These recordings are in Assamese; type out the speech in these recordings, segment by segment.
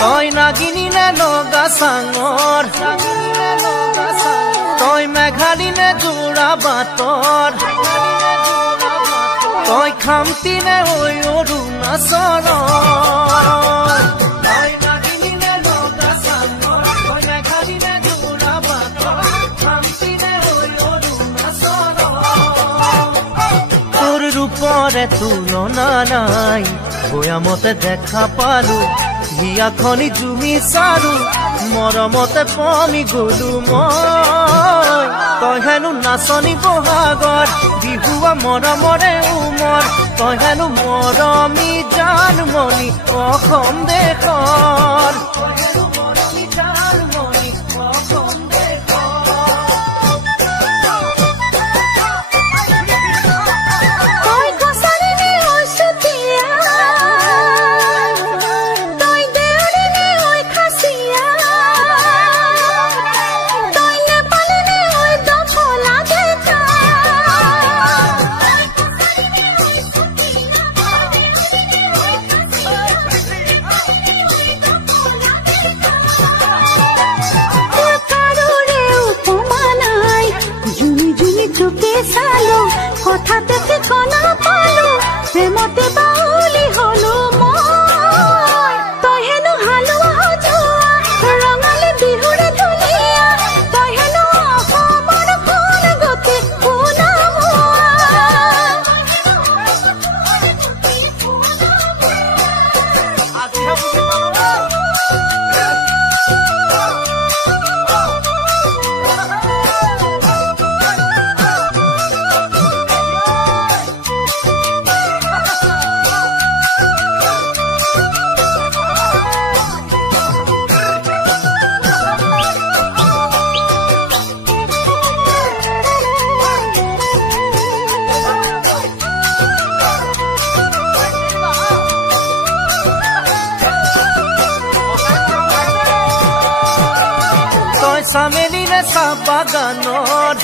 তই নাগিনী নে লগা চাঙৰ তই মেঘালী নে যোৰা বাটৰ তই খামতি নে ঐ অৰুণাচলৰ তই নাগিনী নে লগা চাঙৰ তই মেঘালী নে যোৰা বাটৰ খামতি নে ঐ অৰুণাচলৰ তোৰ ৰূপৰে তুলনা নাই বয়ামতে দেখা পালো হিয়া খনি জুমি চাৰু মৰমতে পমি গলো মই তই হেনো নাচনি বহাগৰ বিহুৱা মৰমৰে উমৰ তই হেনো মৰমী জানমণি অসম দেশৰ কথাতে ঠিকনা পালো প্ৰেমতে বাউলি হলো মই তই হেনো হালোৱা হজোৱা ৰঙালী বিহুৰে ধুনীয়া তই হেনো অসমৰ ফুল গতি চামেলি নে চাহ বাগানৰ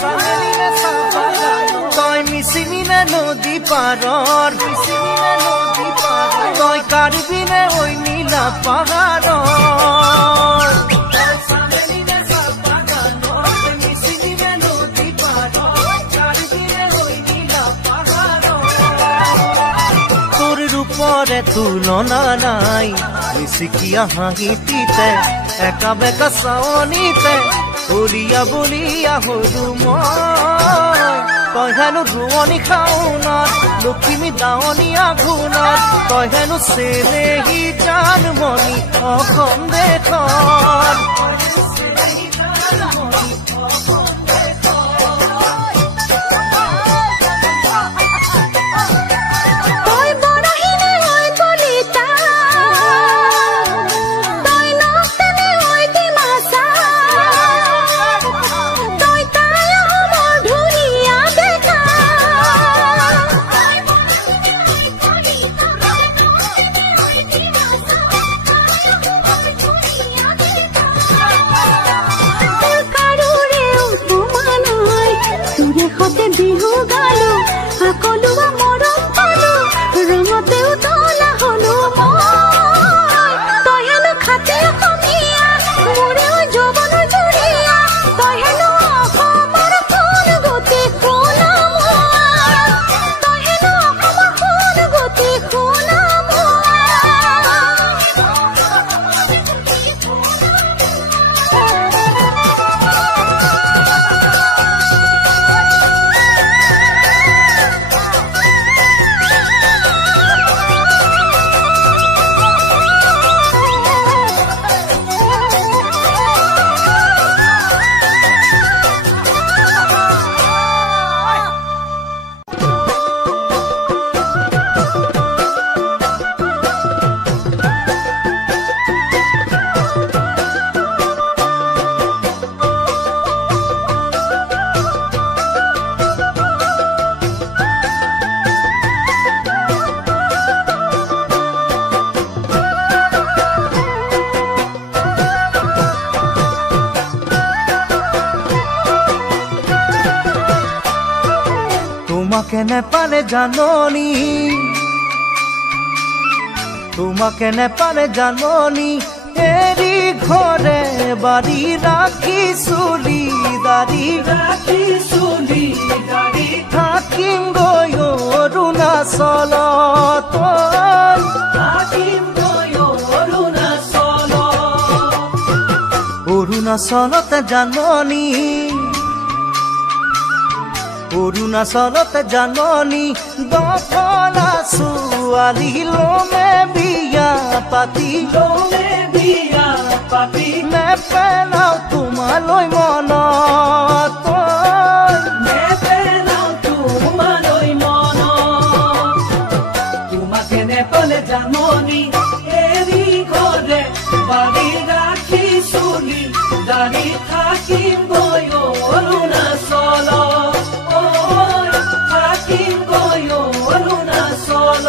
তই মিচিমি নে নদী পাৰৰ তই কাৰ্বি নে ঐ নীলা পাহাৰৰ তোৰ ৰূপৰে তুলনা নাই মিচিকিয়া হাঁহিতিতে একা বেকা চাৱনিতে উলিয়া বুলিয়া হলো মই তই হেনো ধুৱনি খাওনত লখিমী দাৱনী আঘোণত তই হেনো চেনেহী জানমণি অসম দেশৰ তোমাকে নেপালে জাননি এৰি ঘৰে বাৰী ৰাখি চুলি দাৰি থাকিম গৈ অৰুণাচলত অৰুণাচলতে জাননী অৰুণাচলতে জাননী দফলা ছোৱালী লমে বিয়া পাতি নেপেলাও তোমালৈ মনত তোমাকে নেপালে জাননী এৰি ঘৰে বাৰী ৰাখি চুলি দাৰি থাকিম গৈ অৰুণাচল থাকিম গৈ অৰুণাচল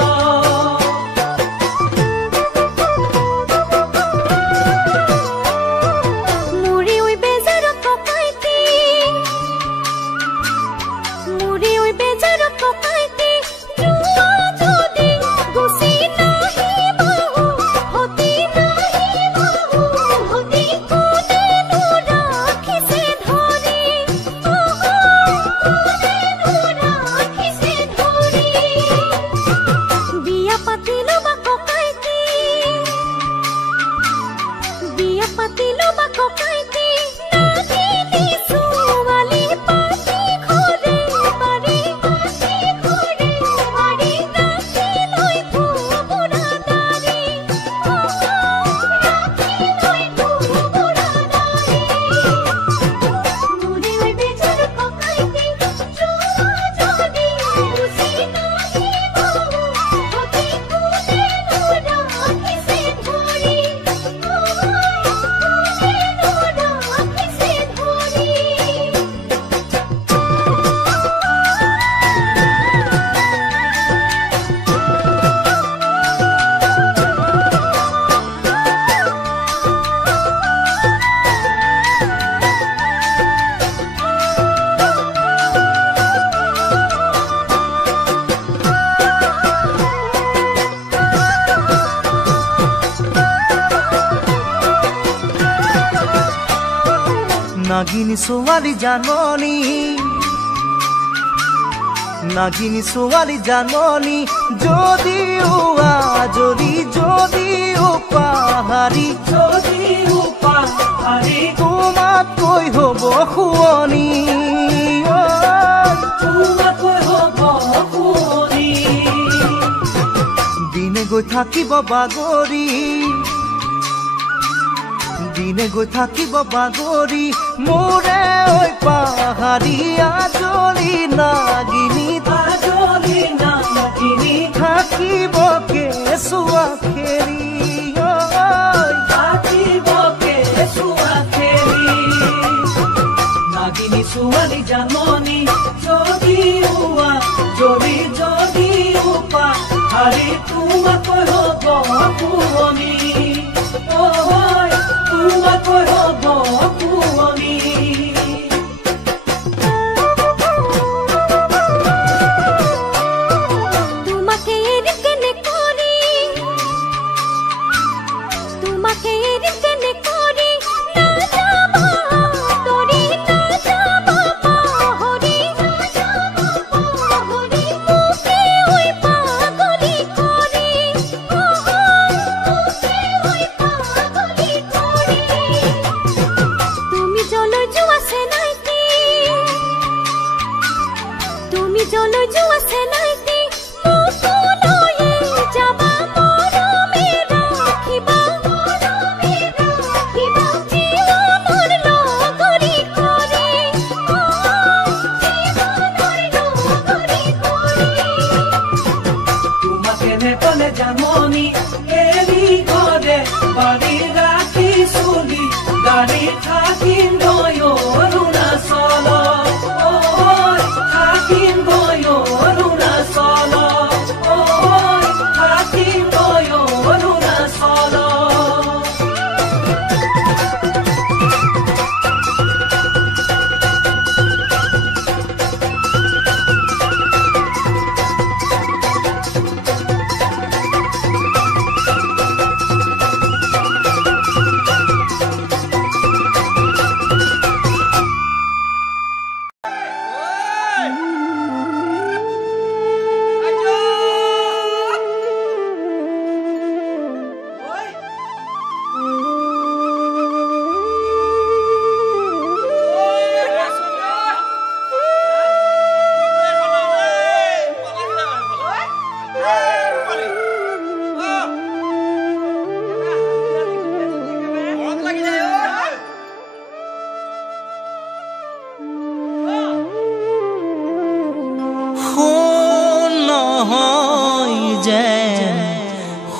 নাগিনী ছোৱালী জাননী নাগিনী ছোৱালী জাননী যদিও যদিও পাহাৰী তোমাতকৈ হ'ব শুৱনি দিনে গৈ থাকিব বাগৰি দিনে গৈ থাকিব বাগৰি মোৰে ঐ পাহাৰী আজলি নাগিনী থাকিব কেঁচুৱা খেৰি নাগিনী ছোৱালী জাননী যদিও পাহাৰী তোমাকৈ হ'ব শুৱনি তোমাকৈ হ'ব শুৱনি জাননী এৰি ঘৰে বাৰী ৰাখি চুলি দাৰি থাকিম গৈ অৰুণাচল থাকিম গৈ অৰুণাচল থাকিম গৈ অৰুণাচল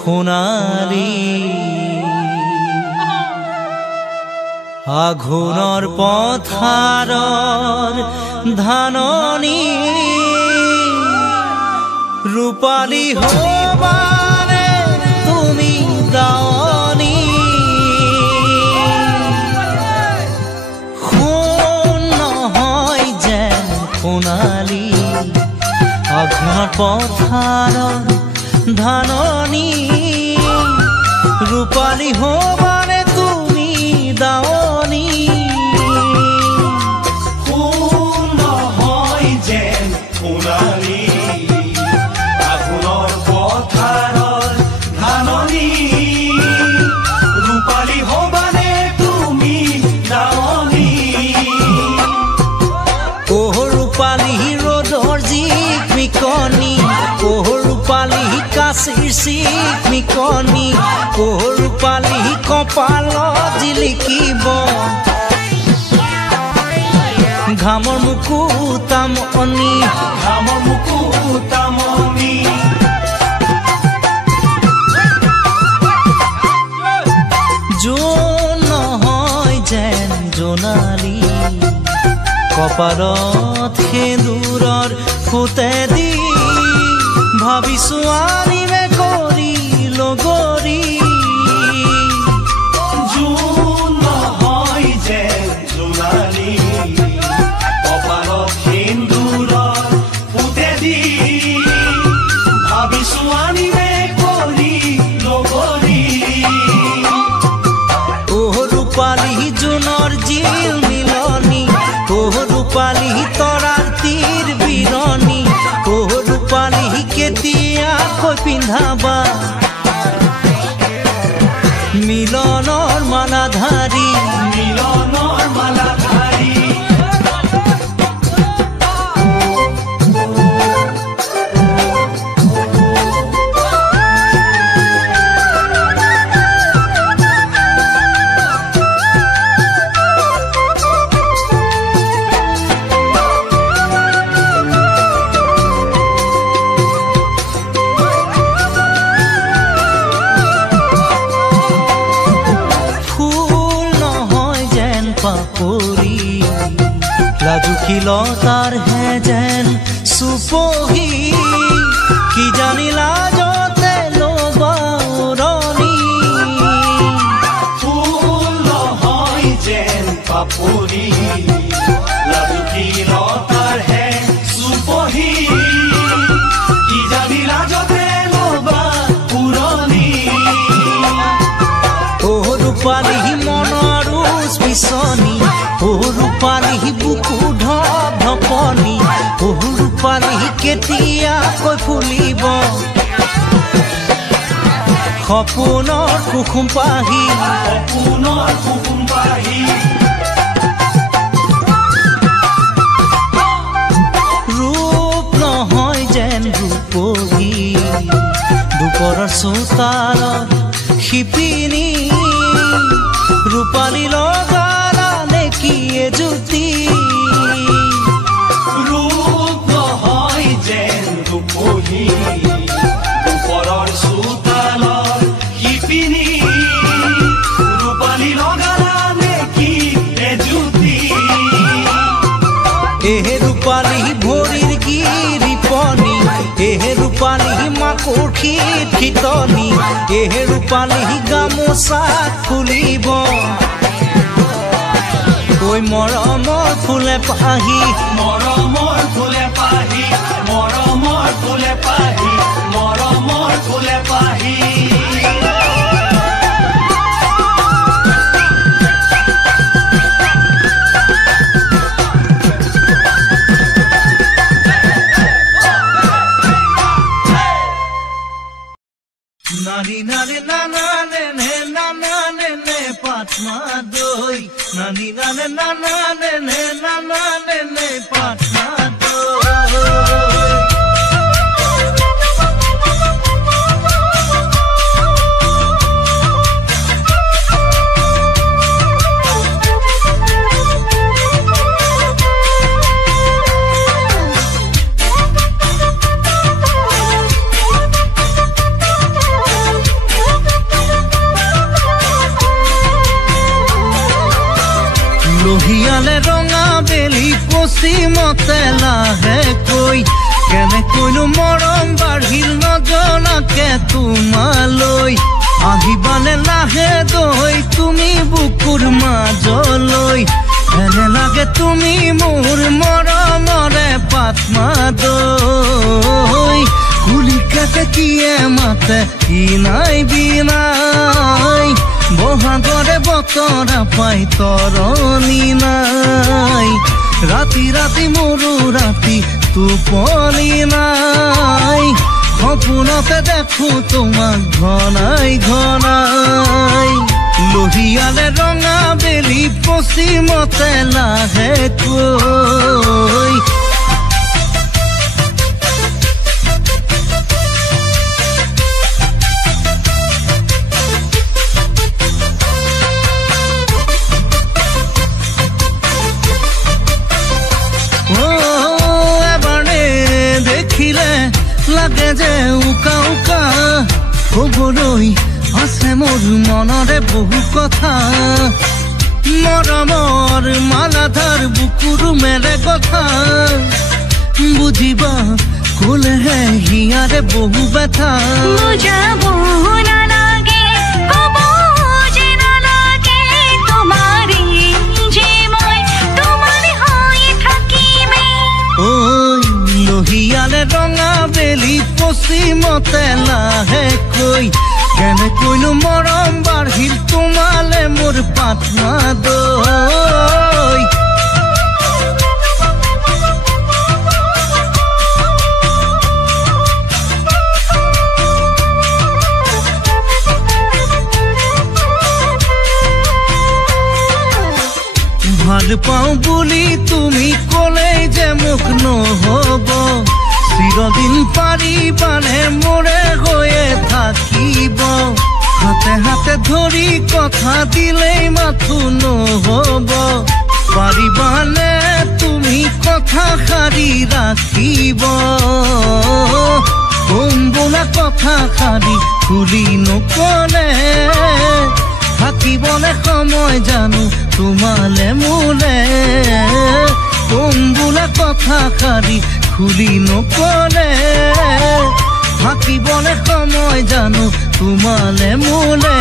সোণালী আঘোণৰ পথাৰৰ ধাননি ৰূপালী হবানে তুমি দাৱনী সোণ নহয় যেন সোণালী আঘোণৰ পথাৰৰ ধাননি ৰূপালী হবানে তুমি দাৱনী সোণ নহয় যেন সোণালী আঘোণৰ পথাৰৰ ধাননি ৰূপালী হবানে তুমি দাৱনী ৰূপালী ৰ'দৰ জিক মিকনি ৰূপালী কাচিৰ চিক মিকনি ৰূপালী কপালত জিলিকিব ঘামৰ মুকুতামনি ঘামৰ মুকুতামনি জোন নহয় যেন জোনালী কপালত সেন্দুৰৰ ফুটে দি ভাবিছো আনিমে কৰি লগৰী জোন নহয় যেন জোনালী কপালত সেন্দুৰৰ ফুটে দি ভাবিছো আনিমে কৰি লগৰী ৰূপালী জোনৰ জিল মিলনি ৰূপালী তৰাৰ তীৰ বিৰণি ৰূপালী কেতিয়াকৈ পিন্ধাবা মিলনৰ মালাধাৰী মিলনৰ মালাধাৰী লাজুকীলতাৰ হে যেন চুপহি কি জানিলা যতে লবাৰণি ফুল নহয় যেন পাপৰি লাজুকীলতাৰ হে চুপহি কি জানিলা যতে লবা পুৰণি ৰূপালী মনৰ পিছনি ৰূপালী বুকু ঢপ ঢপনি ৰূপালী কেতিয়াকৈ ফুলিব সপোনৰ কুসুম পাহি সপোনৰ কুসুম পাহি ৰূপ নহয় যেন ৰূপহী দুপৰৰ চোতালত শিপিনী ৰূপালী লগালে কি এজুতি ৰূপ নহয় যেন ৰূপহী ওপৰৰ চোতালৰ শিপিনী ৰূপালী লগালে কি এজুতি ৰূপালী ভৰিৰ গিৰিপনি ৰূপালী মাকুঠিত খিতনি ৰূপালী গামোচা ফুলিব কৈ মৰমৰ ফুলে পাহি মৰমৰ ফুলে পাহি মৰমৰ ফুলে পাহি মৰমৰ ফুলে পাহি নানি নানি নানা নে নানা নে পাটনা দই নানি নানি নানা নে নানা নে পাটনা দই লোহিয়ালে ৰঙা বেলি পশ্চিমতে লাহেকৈ কেনেকৈনো মৰম বাঢ়িল নজনাকে তোমালৈ আহিবানে লাহে দৈ তুমি বুকুৰ মাজলৈ এনে লাগে তুমি মোৰ মৰমৰে পাত্মা দৈ কুলিকাতে কিয়ে মাতে কি নাই বিনাই বহাগৰে বতৰা পাই তৰণি নাই ৰাতি ৰাতি মোৰো ৰাতি টোপনি নাই সপোনতে দেখো তোমাক ঘনাই ঘনাই লোহিয়ালে ৰঙা বেলি পশ্চিমতে লাহেকৈ লাগে যে উকা উকা কবলৈ আছে মোৰ মনৰে বহু কথা মৰমৰ মালাধাৰ বুকুৰ মেৰে কথা বুজিবা কলেহে হিয়াৰে বহু ব্যথা বুজাব নালাগে কব যে নালাগে তোমাৰে যে মই তোমাৰ হৈ থাকিমে ঐ লোহিয়ালে ৰঙা বেলি পশ্চিমতে লাহেকৈ কেনেকৈনো মৰম বাঢ়িল তোমালে মোৰ পাত্মা দৈ ভাল পাওঁ বুলি তুমি ক'লে যে মোক নহ'ব চিৰদিন পাৰিবানে মোৰে হৈয়ে থাকিব হাতে হাতে ধৰি কথা দিলেই মাথো নহ'ব পাৰিবানে তুমি কথা সাৰি ৰাখিব কম বোলা কথা সাৰি খুলি নকলে থাকিবনে সময় জানো তোমালে মোলে কম বোলা কথা সাৰি খুলি নকলে থাকিবনে সময় জানো তোমালে মোলে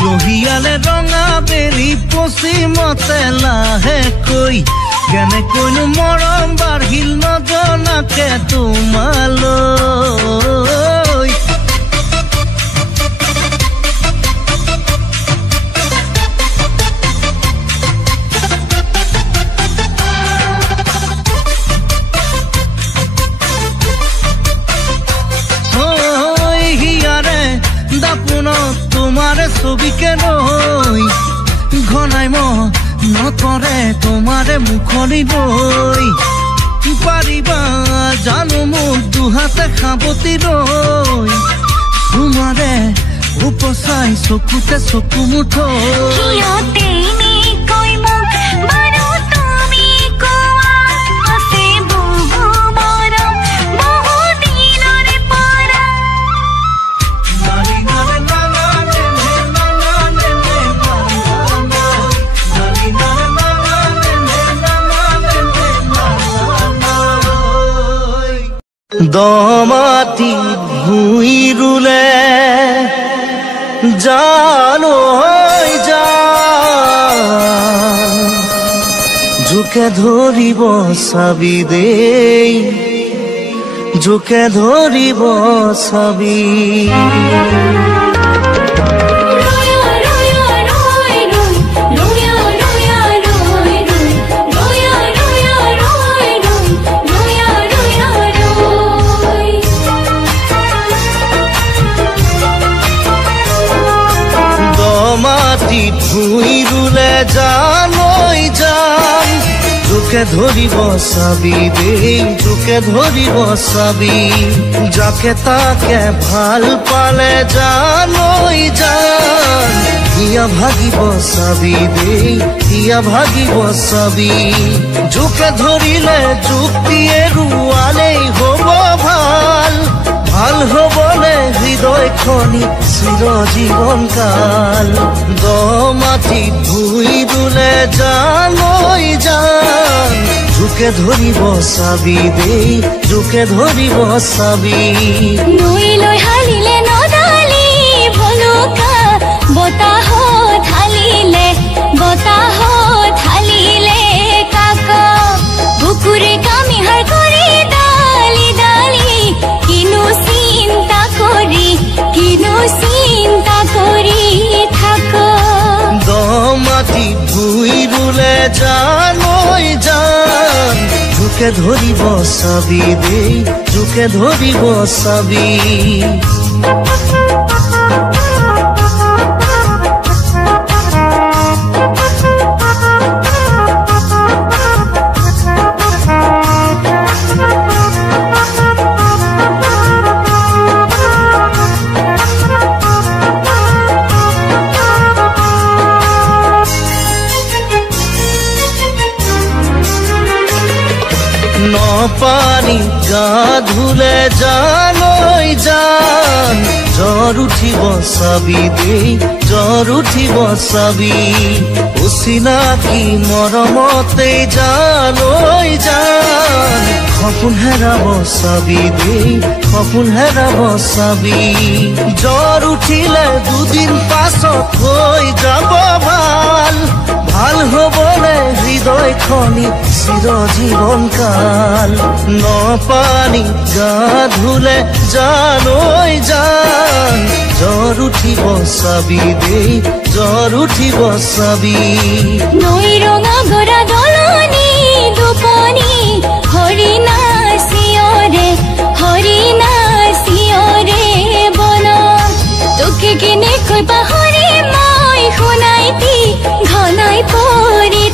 লোহিয়ালে ৰঙা বেলি পশ্চিমতে লাহেকৈ কেনেকৈনো মৰম বাঢ়িল নজনাকে তোমালৈ তোমাৰে ছবিকে লৈ ঘনাই নকৰে তোমাৰে মুখনি লৈ পাৰিবা জানো মোক দুহাতে সাৱতি লৈ তোমাৰে উপচাই চকুতে চকু মুঠৈ দমাটি ভুই ৰুলে জানো হৈ যা জোকে ধৰিব চাবি দেই জোকে ধৰিব চাবি ভুই ৰুলে জানৈ যাম জোকে ধৰিব চাবি দেই জোকে ধৰিব চাবি যাকে তাকে ভাল পালে জানৈ যাম হিয়া ভাগিব চাবি দেই হিয়া ভাগিব চাবি জোকে ধৰিলে যুক্তিয়ে ৰুৱালেই হ'ব ভাল ভাল হ'বনে হৃদয়খনি চিৰজীৱন কাল দ মাটিত ভুই ৰুলে জানৈ জান জোকে ধৰিব চাবি দেই জোকে ধৰিব চাবি নৈলৈ হালিলে নদালি ভলুকা বতাহত হালিলে কাক বুকুৰে কামিহাৰ কৰি ডালি ডালি কিনো চিন্তা কৰি থাক দ মাটিত ভুই ৰুলে জানৈ জান জোকে ধৰিব চাবি দেই জোকে ধৰিব চাবি পানী গা ধুলে জানৈ জান জ্বৰ উঠিব চাবি দেই জ্বৰ উঠিব চাবি অচিনাকি মৰমতে জানৈ জান সপোন হেৰাব চাবি দেই সপোন হেৰাব চাবি জ্বৰ উঠিলে দুদিন পাছত হৈ যাব ভাল ভাল হ'বলে হৃদয়খনি চিৰজীৱন কাল ন পানী গা ধুলে জানৈ জান জ্বৰ উঠিব চাবি দেই জ্বৰ উঠিব চাবি নৈ ৰঙা গৰা দলনি দুপনি হৰিণা চিঞৰে বন তোকে কেনেকৈ পাহৰি মই শুনাইতি ঘনাই পৰি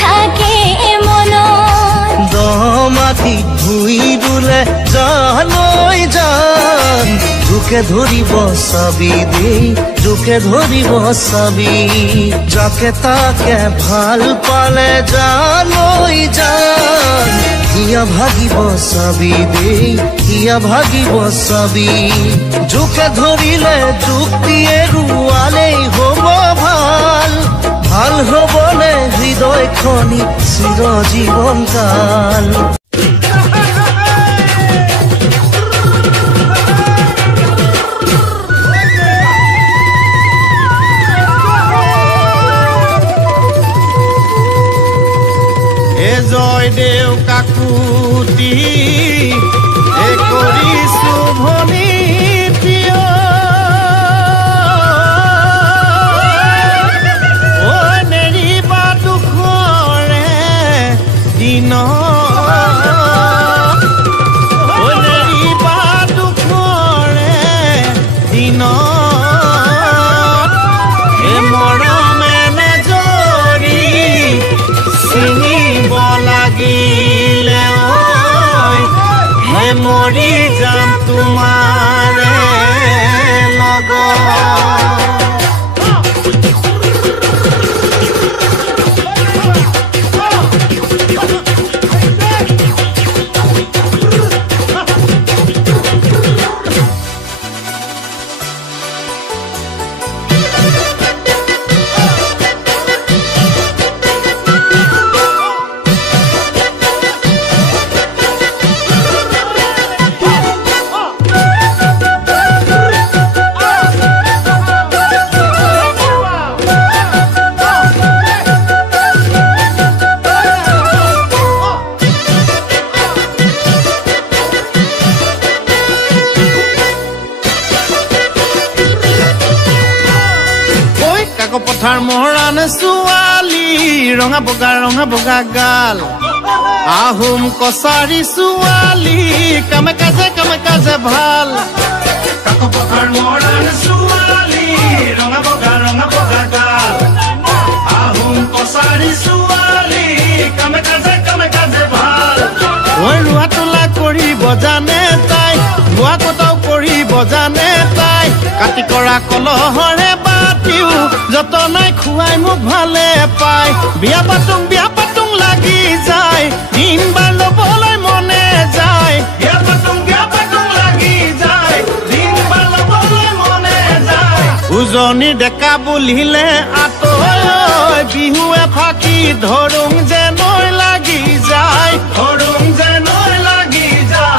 থাকে মন দ মাটিত ভুই ৰুলে জানৈ জান জোকে ধৰিব চাবি দেই জোকে ধৰিব চাবি যাকে তাকে ভাল পালে জানৈ জান হিয়া ভাগিব চাবি দেই হিয়া ভাগিব চাবি জোকে ধৰিলে যুক্তিয়ে ৰুৱালেই হ'ব ভাল ভাল হ'বলে হৃদয়খনি চিৰজীৱন কাল জয়দেউ কাকুতি কৰিছো ভনী প্ৰিয় নেৰিবা দুখৰে দিন নেৰিবা দুখৰে দিন মৰমে নেজৰি চিনিব লাগিলে মৰি যাম তোমাৰে পথাৰ মহৰাণ ছোৱালী ৰঙা বগা গাল আহোম কছাৰী ছোৱালী কামে কাজে ভাল পথাৰ মহৰাণ ছোৱালী ৰঙা বগা গাল আহোম কছাৰী ছোৱালী কামে কাজে ভাল ৰোৱা তোলা কৰিব জানে তাই ৰোৱা কটাও কৰিব জানে তাই কাটি কৰা কলহৰে বাতিও যতনাই খুৱাই মোক ভালে পায় বিয়া পাতুং লাগি যায় দিন বাৰ ল'বলৈ মনে যায় বিয়া পাতুং উজনি ডেকা বুলিলে আতৈ বিহুৱে ফাকি ধৰুং যে নৈ লাগি যায় ধৰুং যে নৈ লাগি যায়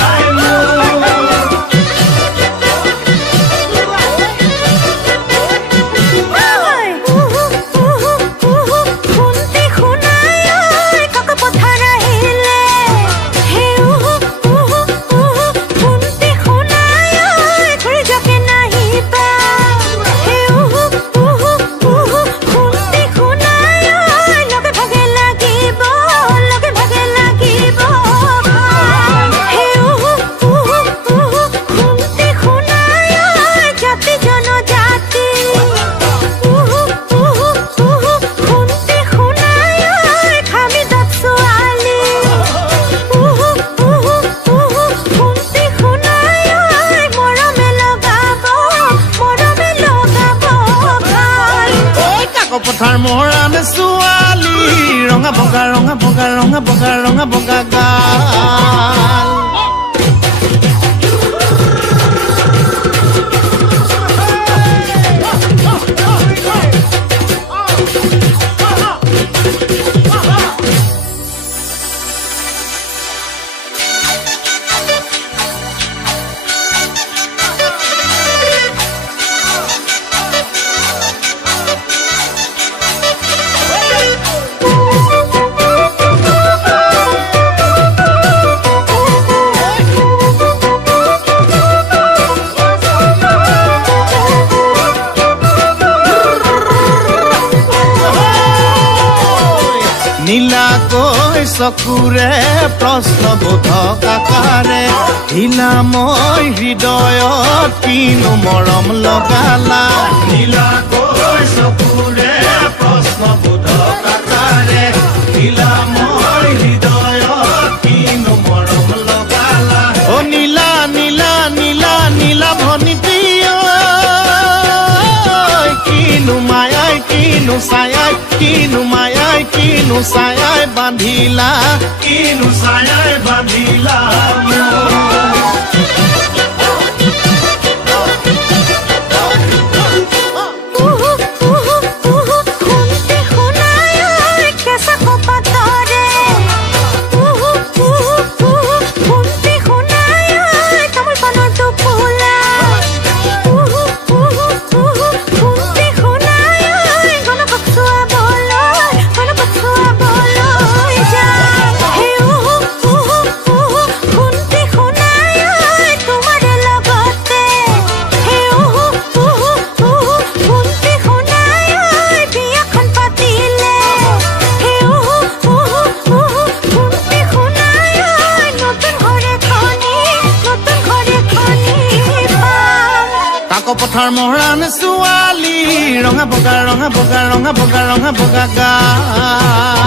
পথাৰ মৰাণ ছোৱালী ৰঙা বগা ৰঙা বগা ৰঙা বগা ৰঙা বগা গাল নীলাকৈ চকুৰে প্ৰশ্নবোধক আকাৰে ঢিলাময় হৃদয়ত কিনো মৰম লগালা নীলাকৈ চকুৰে প্ৰশ্নবোধক আকাৰে নীলাময় হৃদয়ত কিনো মৰম লগালা অ নীলা নীলা নীলা নীলা ভনিতী কিনো মায়াই কিনো ছায়াই কিনো মায়াই কিনো ছায়াই বান্ধিলা কিনো ছায়াই বান্ধিলা পথাৰ মৰাণ ছোৱালী ৰঙা বগা ৰঙা বগা ৰঙা বগা ৰঙা বগা গাল